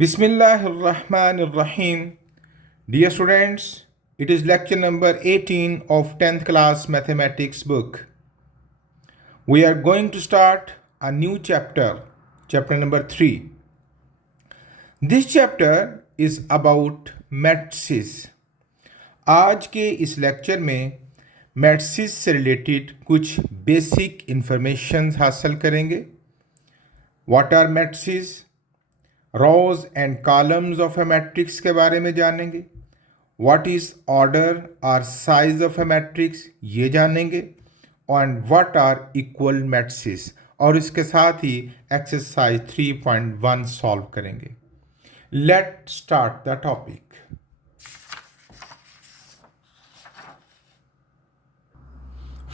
Bismillahirrahmanirrahim. Dear students, it is lecture number 18 of 10th class mathematics book. We are going to start a new chapter, chapter number 3. This chapter is about matrices. आज के इस lecture में matrices से related कुछ basic information हासिल करेंगे. What are matrices, rows and columns of a matrix के बारे में जानेंगे. व्हाट इज ऑर्डर और साइज ऑफ ए मैट्रिक्स ये जानेंगे. And what are equal matrices, और इसके साथ ही एक्सरसाइज 3.1 सॉल्व करेंगे. Let start the topic.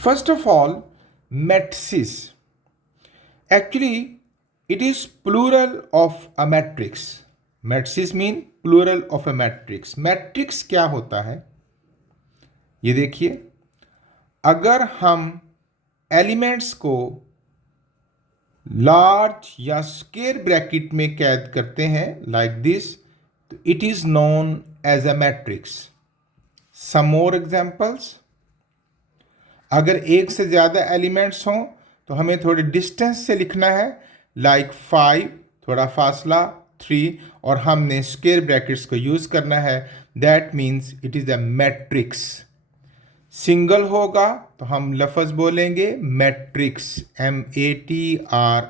First of all, matrices. Actually, it is plural of a matrix. Matrices mean plural of a matrix. Matrix क्या होता है ये देखिए. अगर हम एलिमेंट्स को लार्ज या स्क्वायर ब्रैकेट में कैद करते हैं लाइक दिस, तो it is known as a matrix. Some more examples. अगर एक से ज़्यादा एलिमेंट्स हों तो हमें थोड़े डिस्टेंस से लिखना है, लाइक 5 थोड़ा फासला 3, और हमने स्क्वायर ब्रैकेट्स को यूज़ करना है. That means it is a matrix. Single होगा तो हम लफ्ज़ बोलेंगे मैट्रिक्स, MATRIX.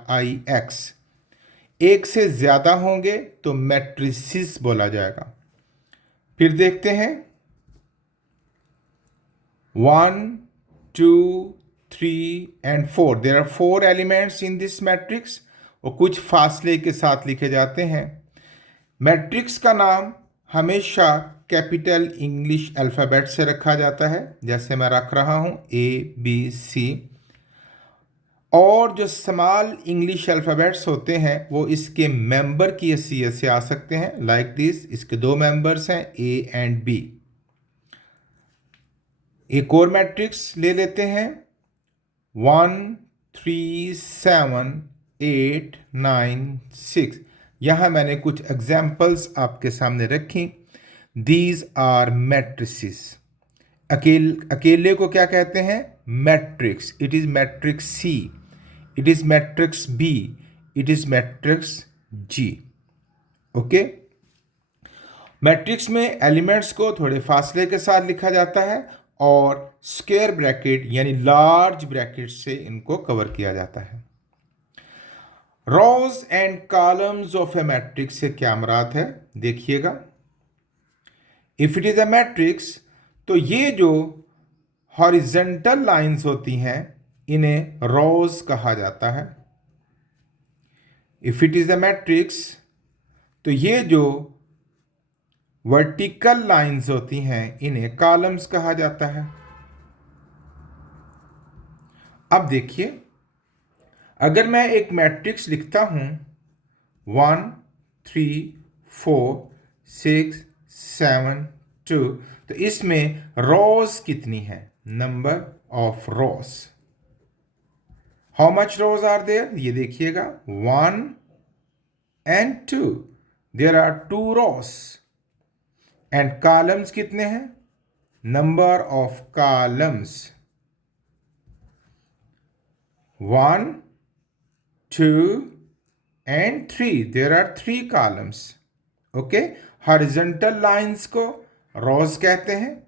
एक से ज़्यादा होंगे तो मैट्रिसेस बोला जाएगा. फिर देखते हैं 1, 2, 3 and 4. There are 4 elements in this matrix और कुछ फासले के साथ लिखे जाते हैं. मैट्रिक्स का नाम हमेशा कैपिटल इंग्लिश अल्फ़ाबेट से रखा जाता है, जैसे मैं रख रहा हूँ ABC. और जो स्मॉल इंग्लिश अल्फ़ाबेट्स होते हैं वो इसके मेंबर की हैसियत से आ सकते हैं, लाइक दिस. इसके 2 मेंबर्स हैं A and B. एक और मैट्रिक्स ले लेते हैं 1, 3, 7, 8, 9, 6. यहाँ मैंने कुछ एग्जाम्पल्स आपके सामने रखी. These are matrices. अकेले को क्या कहते हैं? Matrix. It is matrix C, it is matrix B, it is matrix G. Okay. Matrix में एलिमेंट्स को थोड़े फासले के साथ लिखा जाता है और स्क्वायर ब्रैकेट यानी लार्ज ब्रैकेट से इनको कवर किया जाता है. Rows and columns of a matrix से क्या मुराद है देखिएगा. If it is a matrix तो ये जो हॉरिजॉन्टल लाइंस होती हैं इन्हें रोज कहा जाता है. If it is a matrix तो ये जो वर्टिकल लाइंस होती हैं इन्हें कॉलम्स कहा जाता है. अब देखिए, अगर मैं एक मैट्रिक्स लिखता हूं 1, 3, 4, 6, 7, 2, तो इसमें रोज कितनी है? Number of rows. How much rows are there? ये देखिएगा 1 and 2. There are 2 rows. And columns कितने हैं? Number of columns 1, 2 and 3. There are 3 columns. Okay. Horizontal lines को रोज कहते हैं,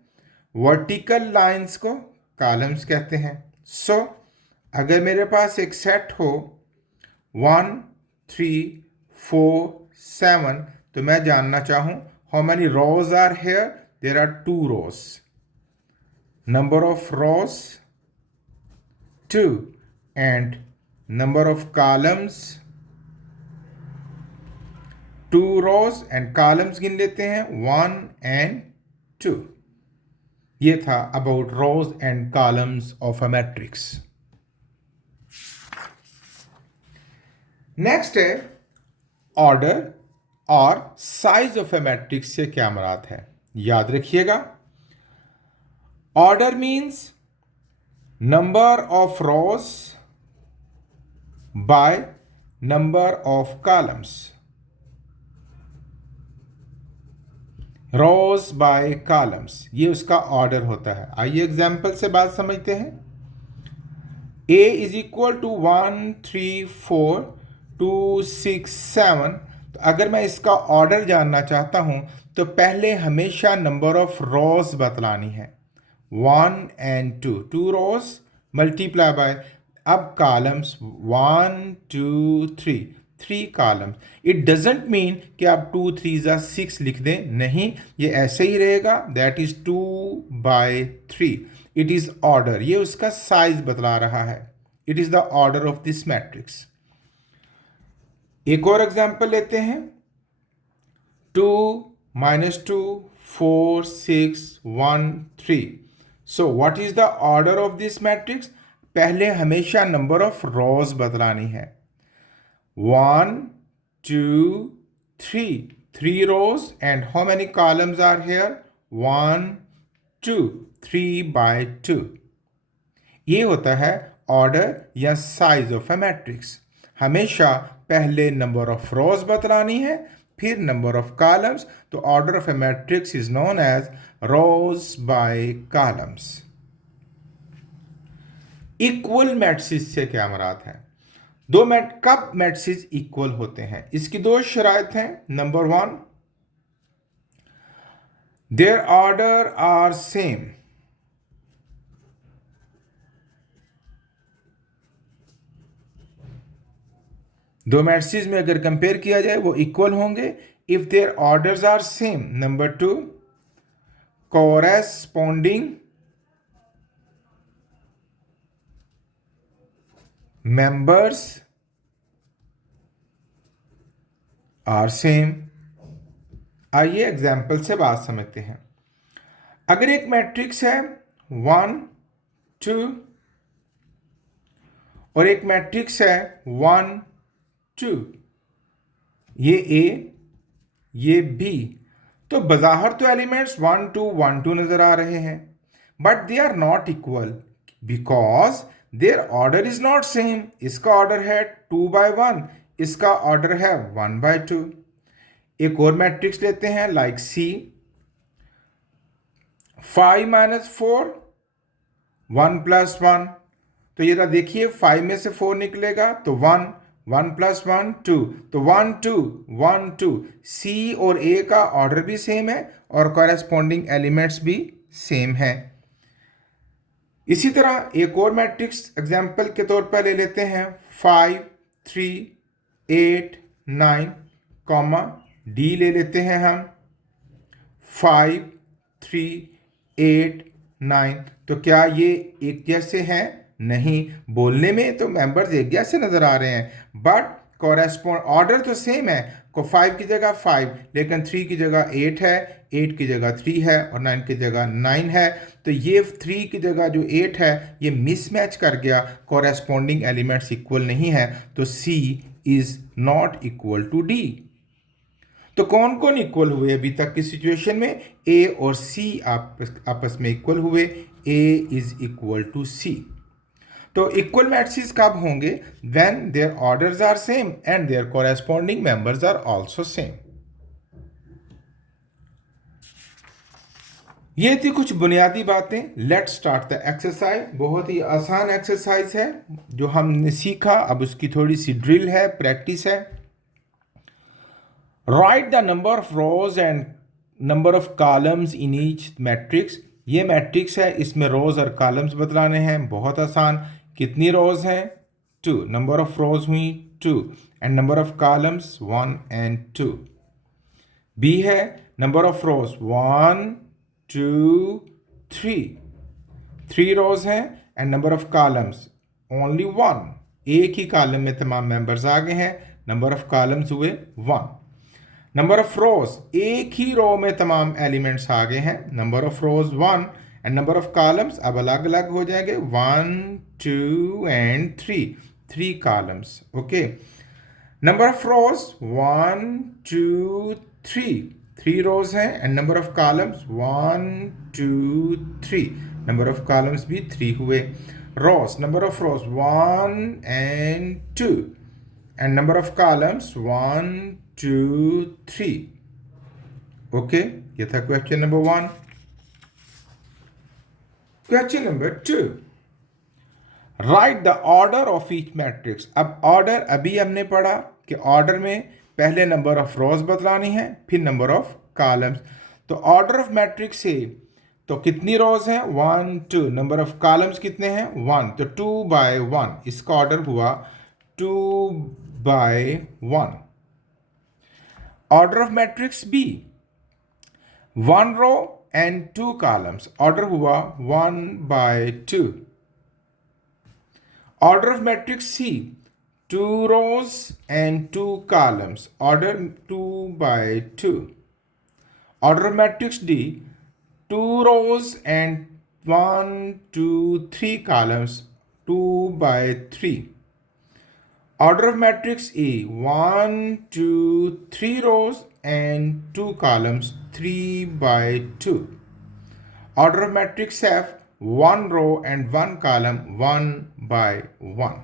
वर्टिकल लाइंस को कॉलम्स कहते हैं. सो अगर मेरे पास एक सेट हो 1, 3, 4, 7, तो मैं जानना चाहूं how many rows are here? There are 2 rows. Number of rows 2 and number of columns 2 rows and columns गिन लेते हैं 1 and 2. ये था about rows and columns of a matrix. Next है order और साइज ऑफ ए मैट्रिक्स से क्या मुराद है. याद रखिएगा, order means number of rows by number of columns. Rows by columns, ये उसका ऑर्डर होता है। आइए एग्जाम्पल से बात समझते हैं। A is equal to 1 3 4 2 6 7। तो अगर मैं इसका ऑर्डर जानना चाहता हूं तो पहले हमेशा नंबर ऑफ रोज बतलानी है। 1 and 2, 2 rows multiply by, अब columns 1 2 3, 3 columns. It doesn't mean कि आप 2 3 जा 6 लिख दें, नहीं, ये ऐसे ही रहेगा। That is 2 by 3। It is order, ये उसका साइज बतला रहा है। It is the order of this matrix. एक और एग्जांपल लेते हैं। 2 -2 4 6 1 3। So what is the order of this matrix? पहले हमेशा नंबर ऑफ रोज बतलानी है। 1 2 3, 3 rows, and how many columns are here? 1 2, 3 by 2। ये होता है ऑर्डर या साइज ऑफ ए मैट्रिक्स। हमेशा पहले नंबर ऑफ रोज बतलानी है, फिर नंबर ऑफ कॉलम्स। तो order of a matrix is known as rows by columns. Equal matrix से क्या मुराद है? कब मैट्रिक्स इक्वल होते हैं? इसकी दो शराइत हैं। Number 1, their order are same. दो मैट्रिक्स में अगर कंपेयर किया जाए वो इक्वल होंगे if their orders are same. Number 2, corresponding members are same. आइए एग्जाम्पल से बात समझते हैं। अगर एक मैट्रिक्स है 1 2 और एक मैट्रिक्स है 1 2, ये A ये B, तो बज़ाहिर तो एलिमेंट्स 1 2 1 2 नजर आ रहे हैं, but they are not equal because their order is not same. इसका ऑर्डर है 2 by 1, इसका ऑर्डर है 1 by 2। एक और मैट्रिक्स लेते हैं लाइक C, 5 - 4 1 + 1। तो ये देखिए 5 में से 4 निकलेगा तो 1 1 + 1 2, तो 1 2 1 2। C और A का ऑर्डर भी सेम है और कॉरेस्पॉन्डिंग एलिमेंट्स भी सेम है। इसी तरह एक और मैट्रिक्स एग्जाम्पल के तौर पर ले लेते हैं 5 3 8 9, D ले लेते हैं हम 5 3 8 9। तो क्या ये एक जैसे हैं? नहीं, बोलने में तो मेंबर्स एक जैसे नजर आ रहे हैं, बट कॉरेस्पॉन्ड ऑर्डर तो सेम है। को 5 की जगह 5, लेकिन 3 की जगह 8 है, 8 की जगह 3 है और 9 की जगह 9 है। तो ये 3 की जगह जो 8 है ये मिसमैच कर गया, कॉरेस्पॉन्डिंग एलिमेंट्स इक्वल नहीं है, तो C is not equal to D। तो कौन कौन इक्वल हुए अभी तक की सिचुएशन में? A और C आपस में इक्वल हुए। A is equal to C। तो इक्वल मैट्रिक्स कब होंगे? When their orders are same and their corresponding members are also same. ये थी कुछ बुनियादी बातें। Let's start the exercise. बहुत ही आसान एक्सरसाइज है जो हमने सीखा, अब उसकी थोड़ी सी ड्रिल है, प्रैक्टिस है। Right the number of rose and number of columns in each matrix. ये मैट्रिक्स है, इसमें रोज और कॉलम्स बतलाने हैं। बहुत आसान। कितनी रोज हैं? 2। नंबर ऑफ रोज हुई 2 and number of columns 1 and 2। B है नंबर ऑफ रोज 1 2 3, 3 रोज हैं and number of columns only 1। एक ही कॉलम में तमाम मेंबर्स आ गए हैं, नंबर ऑफ कॉलम्स हुए 1। नंबर ऑफ रोज, एक ही रो में तमाम एलिमेंट्स आ गए हैं, number of rows 1 and number of columns अब अलग अलग हो जाएंगे 1 2 and 3, 3 columns. Okay, number of rows 1 2 3, 3 rows हैं and number of columns 1 2 3, number of columns भी 3 हुए। Rows, number of rows 1 and 2 and number of columns 1 2 3। Okay, ये था question number 1। Question number 2, write the order of each matrix. अब order अभी हमने पढ़ा कि ऑर्डर में पहले नंबर ऑफ रोज बतलानी है, फिर नंबर ऑफ कॉलम्स। तो ऑर्डर ऑफ मैट्रिक्स से तो कितनी रोज हैं? 1 2। नंबर ऑफ कॉलम्स कितने हैं? 1। तो 2 बाय 1, इसका ऑर्डर हुआ 2 by 1। Order of matrix B, 1 row and 2 columns, order हुआ 1 by 2। Order of matrix C, 2 rows and 2 columns, order 2 by 2. Order of matrix D, 2 rows and 1 2 3 columns, 2 by 3. Order of matrix E, 1 2 3 rows and 2 columns, 3 by 2. Order of matrix F, 1 row and 1 column, 1 by 1।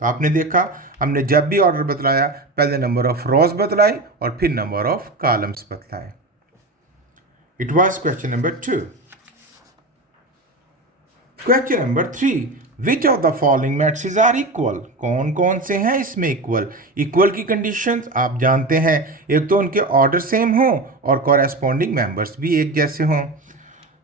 तो आपने देखा, हमने जब भी order बतलाया पहले number of रोज बतलाई और फिर नंबर ऑफ कॉलम्स बतलाए। It was question number 2। Question number 3, which of the following matrices are equal. कौन कौन से हैं इसमें इक्वल? इक्वल की कंडीशंस आप जानते हैं, एक तो उनके ऑर्डर सेम हो और कॉरेस्पॉन्डिंग मेंबर्स भी एक जैसे हों।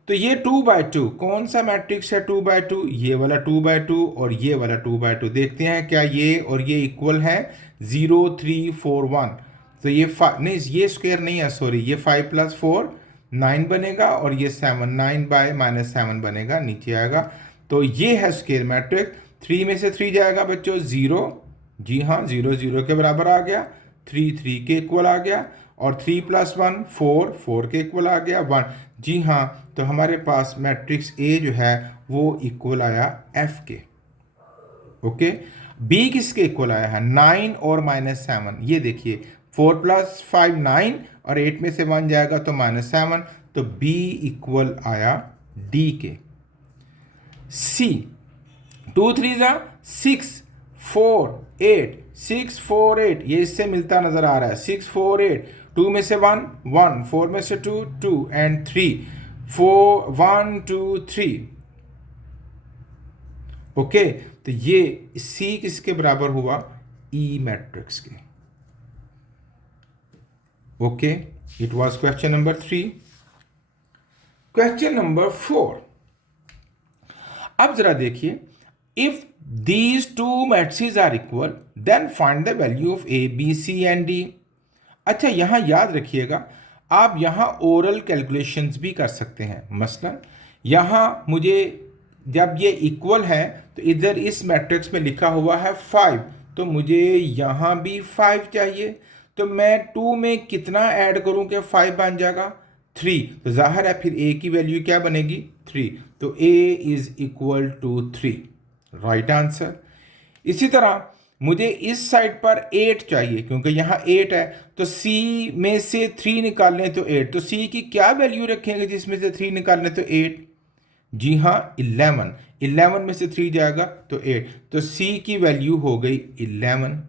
तो ये 2 बाय 2, कौन सा मैट्रिक्स है 2 बाय 2? ये वाला 2 बाय 2 और ये वाला 2 बाय 2। देखते हैं क्या ये और ये इक्वल है? 0 3 4 1। तो ये नहीं, ये स्क्वायर नहीं है, सॉरी, ये 5 + 4 9 बनेगा और ये 7 9 बाय -7 बनेगा, नीचे आएगा। तो ये है स्क्वायर मैट्रिक्स। 3 में से 3 जाएगा बच्चों 0, जी हाँ 0 0 के बराबर आ गया। 3 3 के इक्वल आ गया और 3 + 1 4 4 के इक्वल आ गया 1, जी हाँ। तो हमारे पास मैट्रिक्स ए जो है वो इक्वल आया एफ के। ओके, बी किसके इक्वल आया है? 9 और -7। ये देखिए 4 + 5 9 और 8 में से 1 जाएगा तो -7, तो बी इक्वल आया डी के। सी 2 3 6 4 8 6 4 8, ये इससे मिलता नजर आ रहा है। 6 4 8, 2 में से 1 1, 4 में से 2 2 एंड 3 4 1 2 3। ओके, तो ये सी किसके बराबर हुआ? ई मैट्रिक्स के। Okay, it was question number 3। Question number 4, अब जरा देखिए, if these two matrices are equal then find the value of A B C and D. अच्छा, यहां याद रखिएगा, आप यहां ओरल कैलकुलेशंस भी कर सकते हैं। मसलन यहां मुझे जब ये इक्वल है तो इधर इस मैट्रिक्स में लिखा हुआ है 5, तो मुझे यहां भी 5 चाहिए। तो मैं 2 में कितना ऐड करूं कि 5 बन जाएगा? 3। तो जाहिर है फिर ए की वैल्यू क्या बनेगी? 3। तो A is equal to 3, right answer. इसी तरह मुझे इस साइड पर 8 चाहिए, क्योंकि यहाँ 8 है, तो C में से 3 निकाल लें तो 8। तो C की क्या वैल्यू रखेंगे जिसमें से 3 निकाल लें तो 8? जी हाँ 11। 11 में से 3 जाएगा तो 8, तो C की वैल्यू हो गई 11।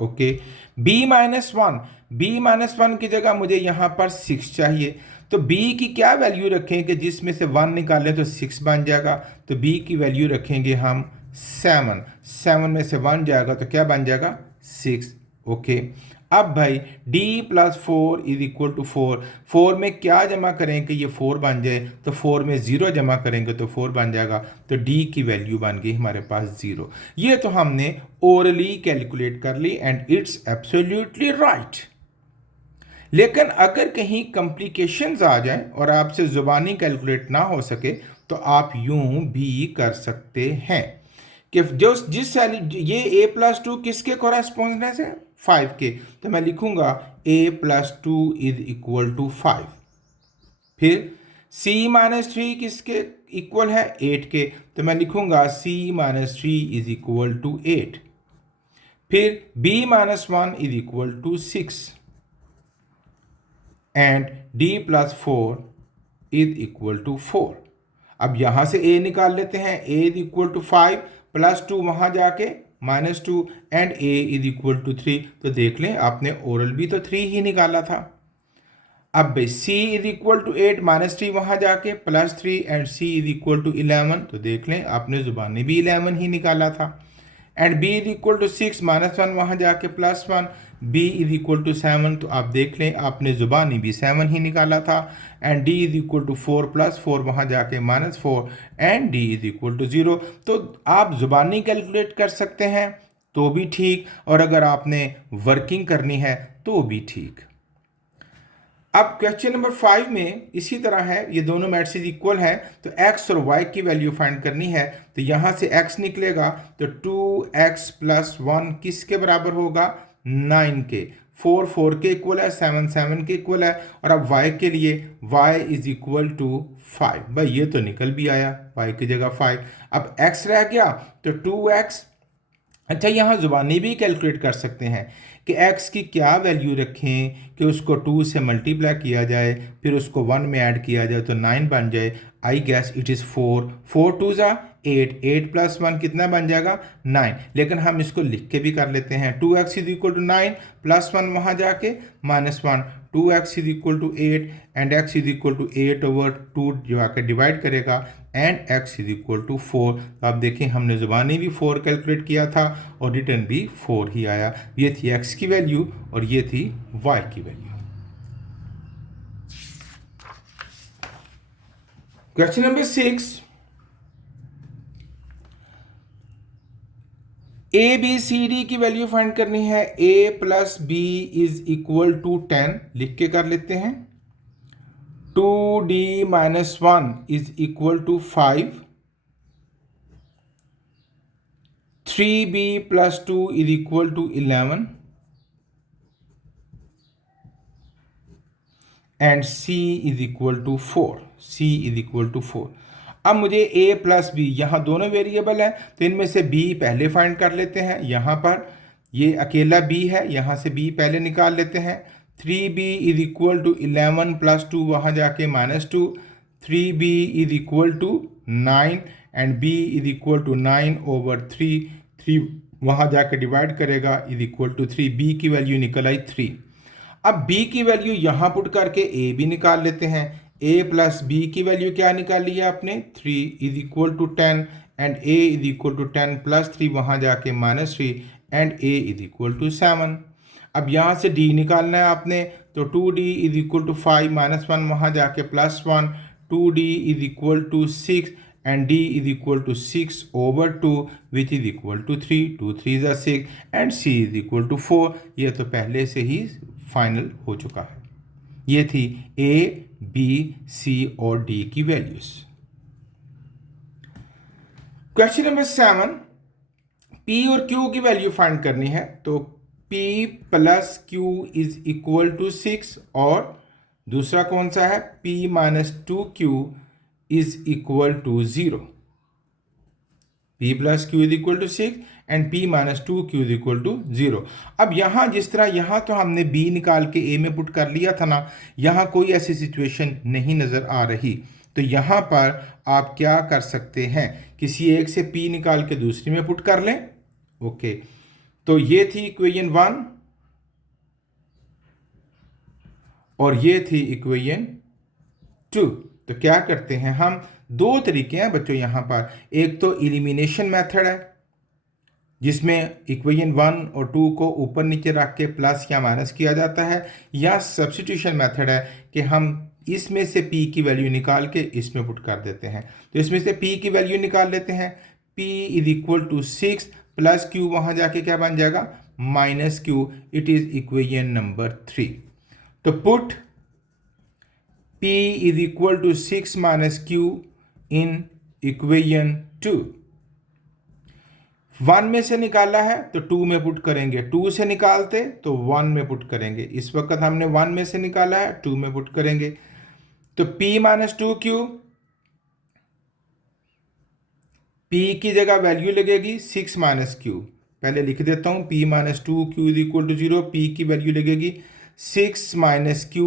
ओके, B-1 की जगह मुझे यहाँ पर 6 चाहिए, तो B की क्या वैल्यू रखेंगे जिसमें से 1 निकालें तो 6 बन जाएगा? तो B की वैल्यू रखेंगे हम 7। 7 में से 1 जाएगा तो क्या बन जाएगा? 6। ओके, अब भाई D + 4 इज इक्वल टू 4। 4 में क्या जमा करें कि ये 4 बन जाए? तो 4 में 0 जमा करेंगे तो 4 बन जाएगा। तो D की वैल्यू बन गई हमारे पास 0। ये तो हमने ओरली कैलकुलेट कर ली एंड इट्स एब्सोल्युटली राइट। लेकिन अगर कहीं कॉम्प्लिकेशंस आ जाएं और आपसे ज़ुबानी कैलकुलेट ना हो सके तो आप यूं भी कर सकते हैं कि जो जिस ये a+2 किसके कॉरेस्पॉन्डेंस है? 5 के। तो मैं लिखूंगा a+2 इज इक्वल टू 5। फिर c-3 किसके इक्वल है? 8 के। तो मैं लिखूंगा c-3 इज इक्वल टू 8। फिर b-1 is equal to 6 and d+4 is equal to 4। अब यहां से a निकाल लेते हैं। a इज इक्वल टू 5 + 2 वहां जाके -2 and a is equal to 3। तो देख लें, आपने ओरल भी तो 3 ही निकाला था। अब भाई c is equal to 8 minus 3 वहाँ जाके plus 3 and c is equal to 11, तो देख लें आपने ज़ुबानी भी 11 ही निकाला था। And b is equal to 6 minus 1 वहाँ जाके plus 1, b is equal to 7, तो आप देख लें आपने ज़ुबानी भी 7 ही निकाला था। And d is equal to 4 plus 4 वहाँ जाके minus 4 and d is equal to 0। तो आप ज़ुबानी कैलकुलेट कर सकते हैं तो भी ठीक, और अगर आपने वर्किंग करनी है तो भी ठीक। अब क्वेश्चन नंबर 5 में इसी तरह है, ये दोनों मैट्रिसेस इक्वल हैं, तो x और y की वैल्यू फाइंड करनी है। तो यहाँ से x निकलेगा तो 2x प्लस 1 किसके बराबर होगा, 9 के। 4 4 के इक्वल है, 7 7 के इक्वल है। और अब y के लिए y इज इक्वल टू 5, भाई ये तो निकल भी आया, y की जगह 5। अब x रह गया तो 2x। अच्छा, यहाँ ज़ुबानी भी कैलकुलेट कर सकते हैं कि x की क्या वैल्यू रखें कि उसको 2 से मल्टीप्लाई किया जाए, फिर उसको 1 में ऐड किया जाए तो 9 बन जाए। आई गेस इट इज़ 4, 4 2 ज़ा 8, 8 प्लस 1 कितना बन जाएगा, 9। लेकिन हम इसको लिख के भी कर लेते हैं, 2x is equal to 9 plus 1 वहाँ जाके minus 1, 2x is equal to 8 and x is equal to 8 over 2 जो आकर डिवाइड करेगा and x is equal to 4। तो आप देखें हमने ज़ुबानी भी 4 कैलकुलेट किया था और रिटर्न भी 4 ही आया। ये थी x की वैल्यू और ये थी y की value. Question number 6, A B C D की वैल्यू फाइंड करनी है। a plus B is equal to 10, लिख के कर लेते हैं। 2d minus 1 is equal to 5, 3b plus 2 is equal to 11 and c is equal to 4, c is equal to 4। अब मुझे a प्लस बी, यहाँ दोनों वेरिएबल हैं तो इनमें से b पहले फाइंड कर लेते हैं। यहाँ पर ये अकेला b है, यहाँ से b पहले निकाल लेते हैं। 3b is equal to 11 plus 2 वहाँ जाके minus 2, 3b is equal to 9 and b is equal to 9 over 3, 3 वहाँ जाके डिवाइड करेगा इज इक्वल टू 3, b की वैल्यू निकल आई 3। अब b की वैल्यू यहाँ पुट करके a भी निकाल लेते हैं। a प्लस b की वैल्यू क्या निकाली है आपने, 3 is equal to 10 and a is equal to 10 plus 3 वहाँ जाके minus 3 and a is equal to 7। अब यहाँ से d निकालना है आपने, तो 2d is equal to 5 minus 1 वहाँ जाके plus 1, 2d is equal to 6 and d is equal to 6 over 2 which is equal to 3, 2 3 is 6 and c is equal to 4। ये तो पहले से ही फाइनल हो चुका है। ये थी a, b, c और d की वैल्यूज। क्वेश्चन नंबर 7, p और q की वैल्यू फाइंड करनी है। तो p plus q is equal to 6 और दूसरा कौन सा है, p minus 2q is equal to 0। p plus q is equal to 6 and p minus 2q is equal to 0। अब यहाँ जिस तरह यहाँ तो हमने b निकाल के a में पुट कर लिया था ना, यहाँ कोई ऐसी सिचुएशन नहीं नज़र आ रही। तो यहाँ पर आप क्या कर सकते हैं, किसी एक से p निकाल के दूसरी में पुट कर लें। ओके, तो ये थी इक्वेशन 1 और ये थी इक्वेशन 2। तो क्या करते हैं हम, दो तरीके हैं बच्चों यहाँ पर। एक तो एलिमिनेशन मेथड है जिसमें इक्वेशन 1 और 2 को ऊपर नीचे रख के प्लस या माइनस किया जाता है, या सब्स्टिट्यूशन मेथड है कि हम इसमें से p की वैल्यू निकाल के इसमें पुट कर देते हैं। तो इसमें से p की वैल्यू निकाल लेते हैं। p is equal to 6 plus q वहाँ जाके क्या बन जाएगा, minus q। It is equation number 3। तो put p is equal to 6 minus q in equation 2। 1 में से निकाला है तो 2 में पुट करेंगे, 2 से निकालते तो 1 में पुट करेंगे। इस वक्त हमने 1 में से निकाला है, 2 में पुट करेंगे। तो p माइनस 2q, p की जगह वैल्यू लगेगी 6 माइनस q। पहले लिख देता हूँ, p minus 2q is equal to 0, p की वैल्यू लगेगी 6 minus q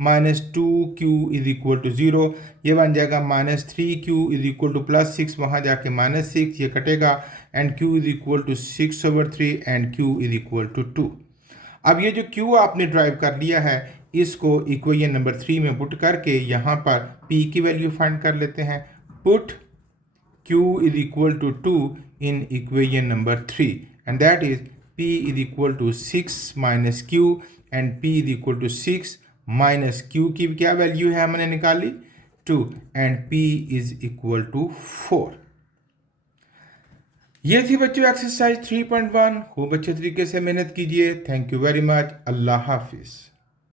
minus 2q is equal to 0। ये बन जाएगा minus 3q is equal to plus 6 वहाँ जाके माइनस 6, ये कटेगा and q is equal to 6 over 3 and q is equal to 2। अब ये जो q आपने ड्राइव कर लिया है, इसको इक्वेशन नंबर 3 में पुट करके यहाँ पर p की वैल्यू फाइंड कर लेते हैं। Put q is equal to 2 in equation number 3 and that is p is equal to 6 minus q and p is equal to 6 minus q की क्या वैल्यू है हमने निकाली 2 and p is equal to 4। ये थी बच्चों एक्सरसाइज 3.1। खूब अच्छे तरीके से मेहनत कीजिए। Thank you very much. अल्लाह हाफिज़।